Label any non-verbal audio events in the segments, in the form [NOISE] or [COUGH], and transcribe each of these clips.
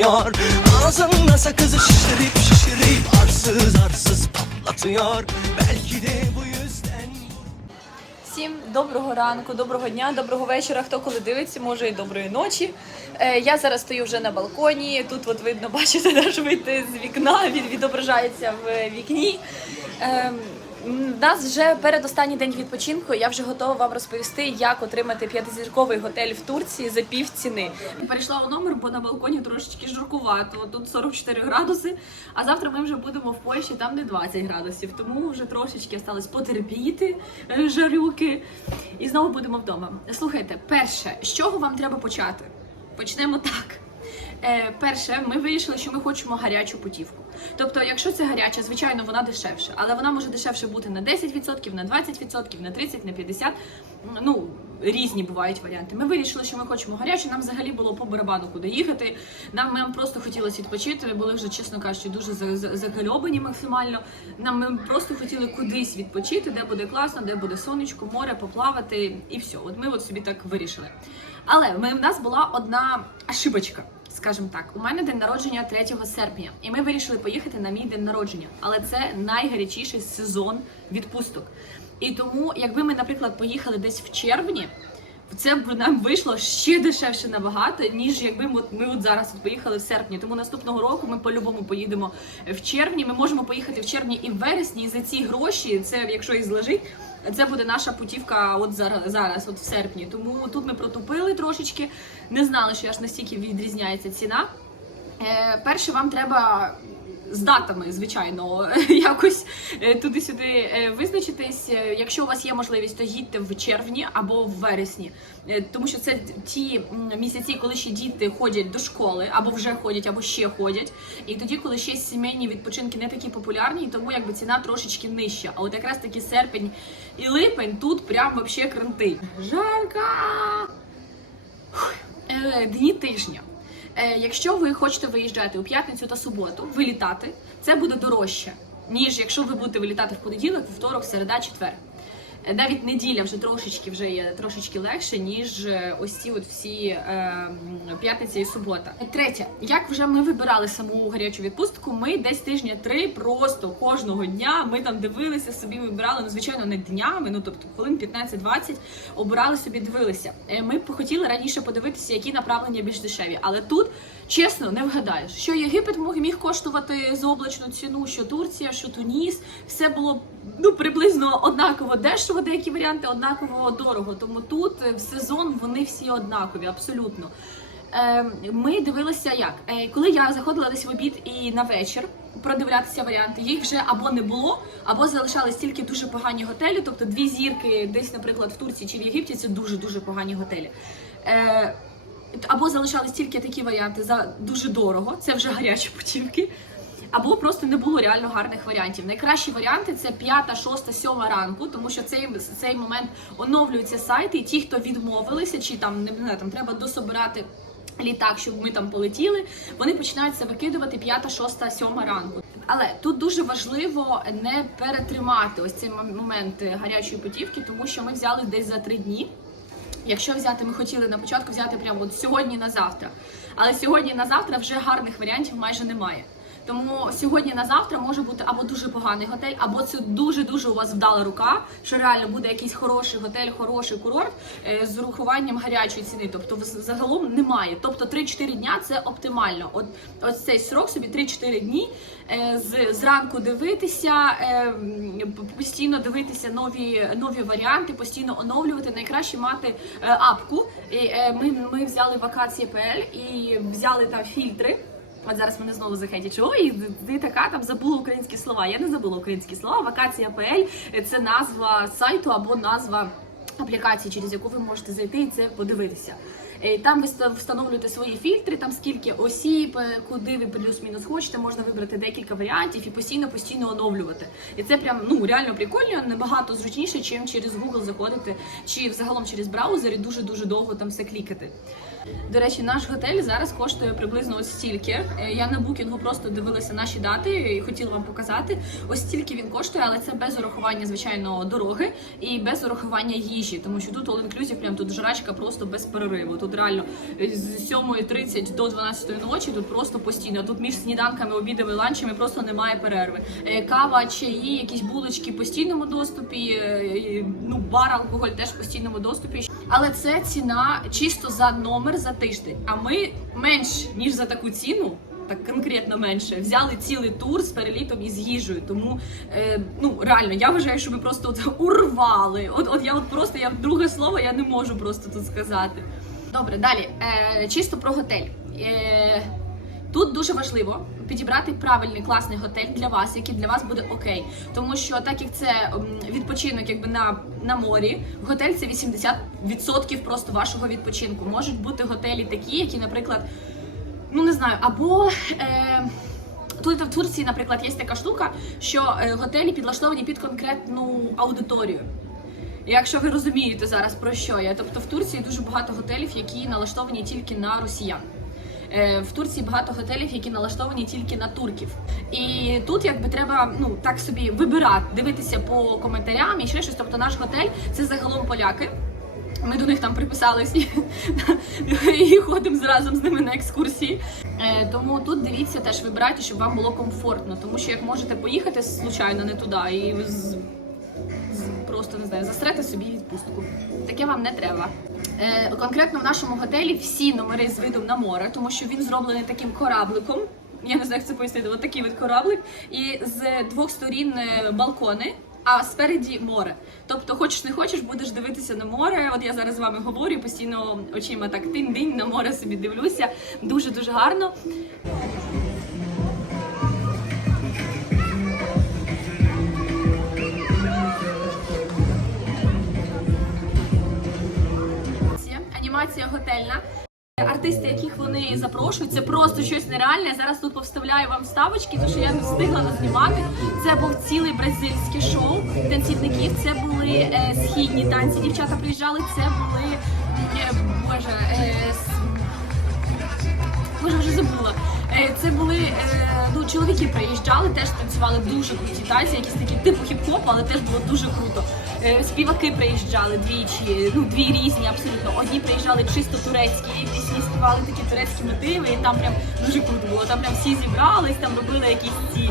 kafa yerinden sakızı şişirip şişirip arsız arsız patlatıyor Belki de bu yüzden Всім доброго ранку, доброго дня, доброго вечора. Хто коли дивиться, може і доброї ночі. Е, я зараз стою вже на балконі. Тут от видно, бачите, [LAUGHS] наш вийти з вікна. Він відображається в вікні. Е, у нас вже передостанній день відпочинку. Я вже готова вам розповісти, як отримати п'ятизірковий готель в Турції за пів ціни. Перейшла у номер, бо на балконі трошечки жаркувато. Тут 44 градуси. А завтра ми вже будемо в Польщі, там не 20 градусів. Тому вже трошечки осталось потерпіти е, жарюки. І знову будемо вдома. Слухайте, перше, з чого вам треба почати? Почнемо так. Е, перше, ми вирішили, що ми хочемо гарячу путівку. Тобто, якщо це гаряча, звичайно, вона дешевше, але вона може дешевше бути на 10%, на 20%, на 30%, на 50%. Ну, різні бувають варіанти. Ми вирішили, що ми хочемо гарячу. Нам взагалі було по барабану куди їхати. Нам, нам просто хотілося відпочити. Ми були вже, чесно кажучи, дуже за- за- максимально. Нам ми просто хотіли кудись відпочити, де буде класно, де буде сонечко, море, поплавати і все. От ми от собі так вирішили. Але ми, в нас була одна ошибочка. Скажімо так, у мене день народження 3 серпня, і ми вирішили поїхати на мій день народження. Але це найгарячіший сезон відпусток. І тому, якби ми, наприклад, поїхали десь в червні, це б нам вийшло ще дешевше набагато, ніж якби ми, от- ми от зараз от поїхали в серпні. Тому наступного року ми по-любому поїдемо в червні. Ми можемо поїхати в червні і в вересні. І за ці гроші, це якщо їх зложить, це буде наша путівка от зараз, от в серпні. Тому тут ми протупили трошечки, не знали, що аж настільки відрізняється ціна. Е, перше, вам треба з датами, звичайно, [LAUGHS] якось е, туди-сюди е, визначитись. Е, Якщо у вас є можливість, то їдьте в червні або в вересні, тому що це ті місяці, коли ще діти ходять до школи, або вже ходять, або ще ходять. І тоді, коли ще сімейні відпочинки не такі популярні, і тому якби ціна трошечки нижча. А от якраз таки серпень і липень тут прям вообще кранти. Жарко! Е, Дні тижня. Е, Якщо ви хочете виїжджати у п'ятницю та суботу, вилітати, це буде дорожче, ніж якщо ви будете вилітати в понеділок, вівторок, середа, четвер. Навіть неділя вже трошечки вже є трошечки легше, ніж е, ось ці от всі е, п'ятниця і субота. Третє, як вже ми вибирали саму гарячу відпустку, ми десь тижня три просто кожного дня ми там дивилися собі, вибирали, ну звичайно, не днями, ну тобто хвилин 15-20 обирали собі, дивилися. Е, Ми хотіли раніше подивитися, які направлення більш дешеві, але тут чесно не вгадаєш, що Єгипет міг коштувати за облачну ціну, що Турція, що Туніс, все було ну приблизно однаково дешево, деякі варіанти однаково дорого. Тому тут е, в сезон вони всі однакові, абсолютно. Е, Ми дивилися як. Е, Коли я заходила десь в обід і на вечір продивлятися варіанти, їх вже або не було, або залишались тільки дуже погані готелі. Тобто дві зірки, десь, наприклад, в Турції чи в Єгипті це дуже дуже погані готелі. Або залишались тільки такі варіанти за дуже дорого, це вже гарячі путівки. Або просто не було реально гарних варіантів. Найкращі варіанти це п'ята, шоста, сьома ранку, тому що цей, цей момент оновлюються сайти, і ті, хто відмовилися, чи там не знаю, там треба дособирати літак, щоб ми там полетіли, вони починають це викидувати п'ята, шоста, сьома ранку. Але тут дуже важливо не перетримати ось цей момент гарячої путівки, тому що ми взяли десь за три дні. Якщо взяти, ми хотіли на початку взяти прямо от сьогодні на завтра. Але сьогодні на завтра вже гарних варіантів майже немає. Тому сьогодні на завтра може бути або дуже поганий готель, або це дуже дуже у вас вдала рука, що реально буде якийсь хороший готель, хороший курорт е, з урахуванням гарячої ціни. Тобто загалом немає. Тобто 3-4 дня це оптимально. От ось цей срок собі 3-4 дні е, з зранку дивитися, е, постійно дивитися нові нові варіанти, постійно оновлювати. Найкраще мати апку. Ми, ми взяли вакації PL і взяли там фільтри. От зараз мене знову захетять, ой, ти така там забула українські слова. Я не забула українські слова. Вакація ПЛ це назва сайту або назва аплікації, через яку ви можете зайти і це подивитися. Е, Там ви встановлюєте свої фільтри, там скільки осіб, е, куди ви плюс-мінус хочете, можна вибрати декілька варіантів і постійно постійно оновлювати. І це прям ну реально прикольно, набагато зручніше, чим через Google заходити, чи взагалом через браузер і дуже дуже довго там все клікати. До речі, наш готель зараз коштує приблизно ось стільки. Е, Я на букінгу просто дивилася наші дати і хотіла вам показати. Ось стільки він коштує, але це без урахування, звичайно, дороги і без урахування їжі, тому що тут all inclusive, прям тут жрачка просто без перериву. Тут реально з 7.30 до 12 ночі тут просто постійно. Тут між сніданками, обідами, ланчами просто немає перерви. Е, Кава, чаї, якісь булочки в постійному доступі. е, Ну, бар, алкоголь теж в постійному доступі. Але це ціна чисто за номер за тиждень. А ми менш ніж за таку ціну. Так конкретно менше взяли цілий тур з перелітом і з їжею. Тому е, ну реально я вважаю, що ми просто от урвали. От, от я от просто я друге слово я не можу просто тут сказати. Добре, далі е, чисто про готель. Е, Тут дуже важливо підібрати правильний класний готель для вас, який для вас буде окей. Тому що так як це відпочинок, якби на, на морі, готель це 80% просто вашого відпочинку. Можуть бути готелі такі, які, наприклад, ну не знаю, або. Е, Тут в Турції, наприклад, є така штука, що е, готелі підлаштовані під конкретну аудиторію. Якщо ви розумієте зараз про що я, тобто в Турції дуже багато готелів, які налаштовані тільки на росіян. Е, В Турції багато готелів, які налаштовані тільки на турків. І тут якби треба ну так собі вибирати, дивитися по коментарям і ще щось. Тобто наш готель це загалом поляки. Ми до них там приписались і, ходимо разом з ними на екскурсії. Е, тому тут дивіться теж вибирайте, щоб вам було комфортно. Тому що як можете поїхати случайно не туди і з, з- просто не знаю, застрете собі відпустку. Таке вам не треба. Е, конкретно в нашому готелі всі номери з видом на море, тому що він зроблений таким корабликом. Я не знаю, як це пояснити. От такий от кораблик, і з двох сторін е, балкони. А спереді море. Тобто, хочеш не хочеш, будеш дивитися на море. От я зараз з вами говорю, постійно очима так тинь-динь на море собі дивлюся. Дуже дуже гарно. Анімація готельна. Артисти, яких вони запрошують, це просто щось нереальне. Я зараз тут повставляю вам ставочки, тому що я не встигла назнімати. Це був цілий бразильське шоу танцівників. Це були е, східні танці. Дівчата приїжджали. Це були е, боже, е, с- Боже, вже забула. Е, Це були е, ну, чоловіки приїжджали, теж танцювали дуже круті танці, якісь такі типу хіп-хоп, але теж було дуже круто. Е, Співаки приїжджали двічі, ну дві різні абсолютно. Одні приїжджали чисто турецькі пісні, співали такі турецькі мотиви, і там прям дуже круто було. Там прям всі зібрались, там робили якісь ці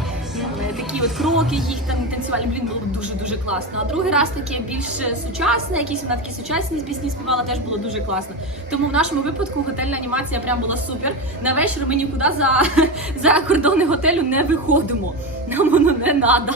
такі от кроки, їх там танцювали. Блін, було дуже дуже класно. А другий раз таке більш сучасне, якісь вона такі сучасні пісні співала, теж було дуже класно. Тому в нашому випадку готельна анімація прям була супер. На вечір ми нікуди за, [LAUGHS] за кордони готелю не виходимо. Нам воно не треба.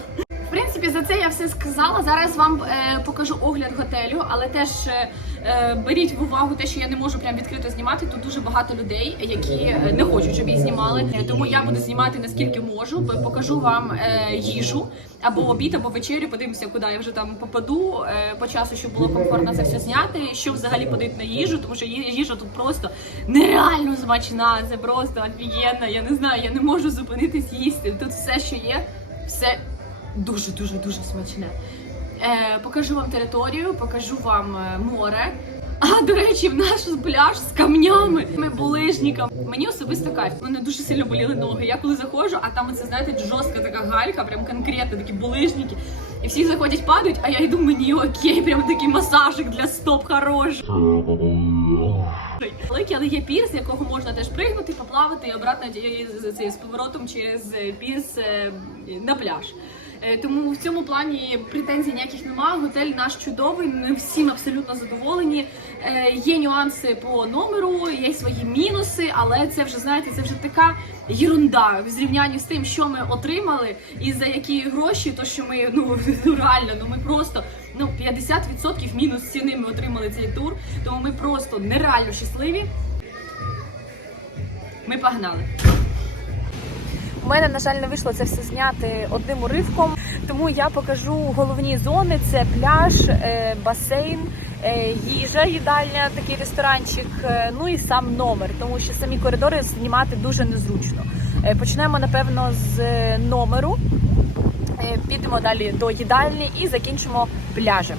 Принципі, за це я все сказала. Зараз вам е, покажу огляд готелю, але теж е, е, беріть в увагу те, що я не можу прям відкрито знімати. Тут дуже багато людей, які е, не хочуть, щоб їх знімали. Тому я буду знімати наскільки можу. Покажу вам е, їжу або обід, або вечерю. Подивимося, куди я вже там попаду е, по часу, щоб було комфортно це все зняти. Що взагалі подати на їжу, тому що їжа тут просто нереально смачна. Це просто офігенно. Я не знаю, я не можу зупинитись їсти. Тут все, що є, все дуже дуже дуже смачне. Е, покажу вам територію, покажу вам е, море. А до речі, в наш пляж з камнями, ми булижниками. Мені особисто кайф. Мене дуже сильно боліли ноги. Я коли заходжу, а там це знаєте, жорстка така галька, прям конкретно такі булижники. І всі заходять, падають, а я йду мені окей, прям такий масажик для стоп хороший. Великий, але є пірс, якого можна теж пригнути, поплавати і обратно з, поворотом через пірс е, на пляж. Е, Тому в цьому плані претензій ніяких немає. Готель наш чудовий, ми всім абсолютно задоволені. Е, Є нюанси по номеру, є свої мінуси, але це вже знаєте, це вже така єрунда в зрівнянні з тим, що ми отримали, і за які гроші, то що ми ну [LAUGHS] ну, реально, ну ми просто ну 50% мінус ціни ми отримали цей тур. Тому ми просто нереально щасливі. Ми погнали. У мене, на жаль, не вийшло це все зняти одним уривком, тому я покажу головні зони: це пляж, е, басейн, е, їжа, їдальня, такий ресторанчик, е, ну і сам номер, тому що самі коридори знімати дуже незручно. Почнемо, напевно, з номеру. Підемо далі до їдальні і закінчимо пляжем.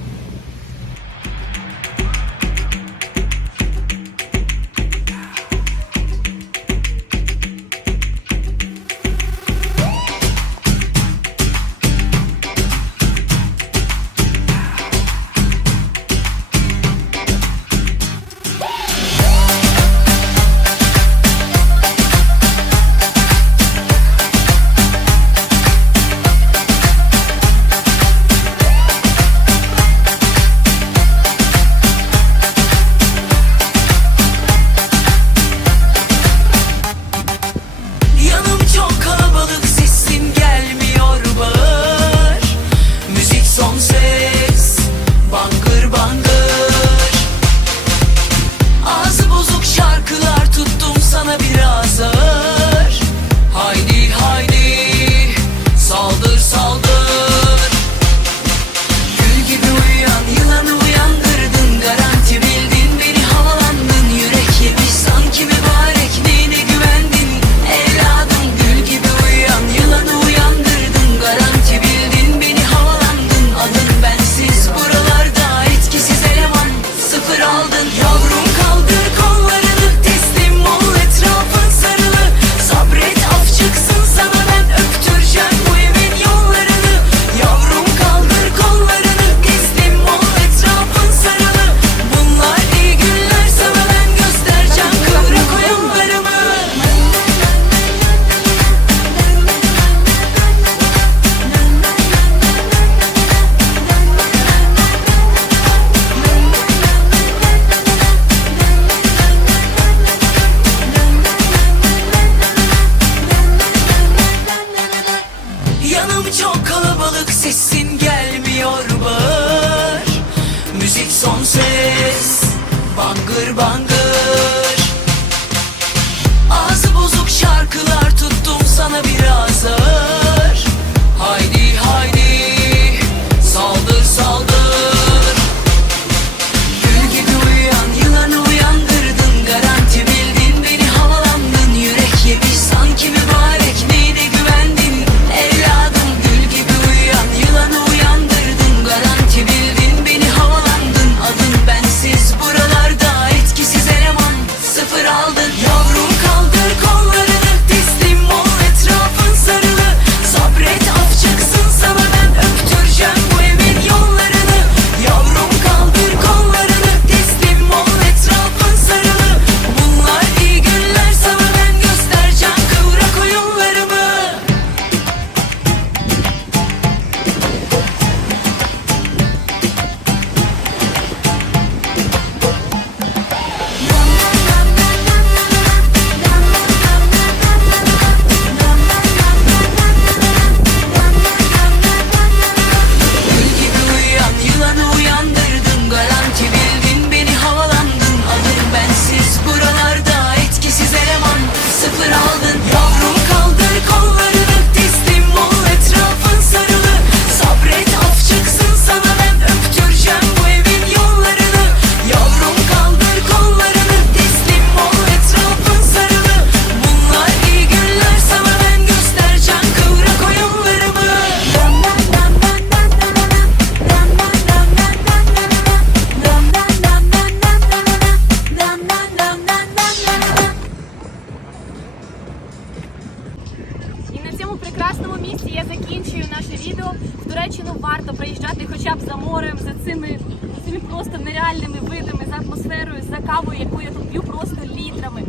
кавою, яку я тут п'ю просто літрами.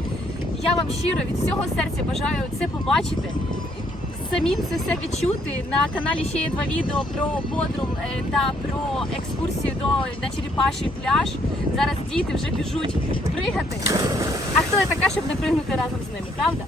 Я вам щиро від всього серця бажаю це побачити, самі це все відчути. На каналі ще є два відео про Бодрум е, та про екскурсію до на Черепаший пляж. Зараз діти вже біжуть пригати. А хто я така, щоб не пригнути разом з ними, правда?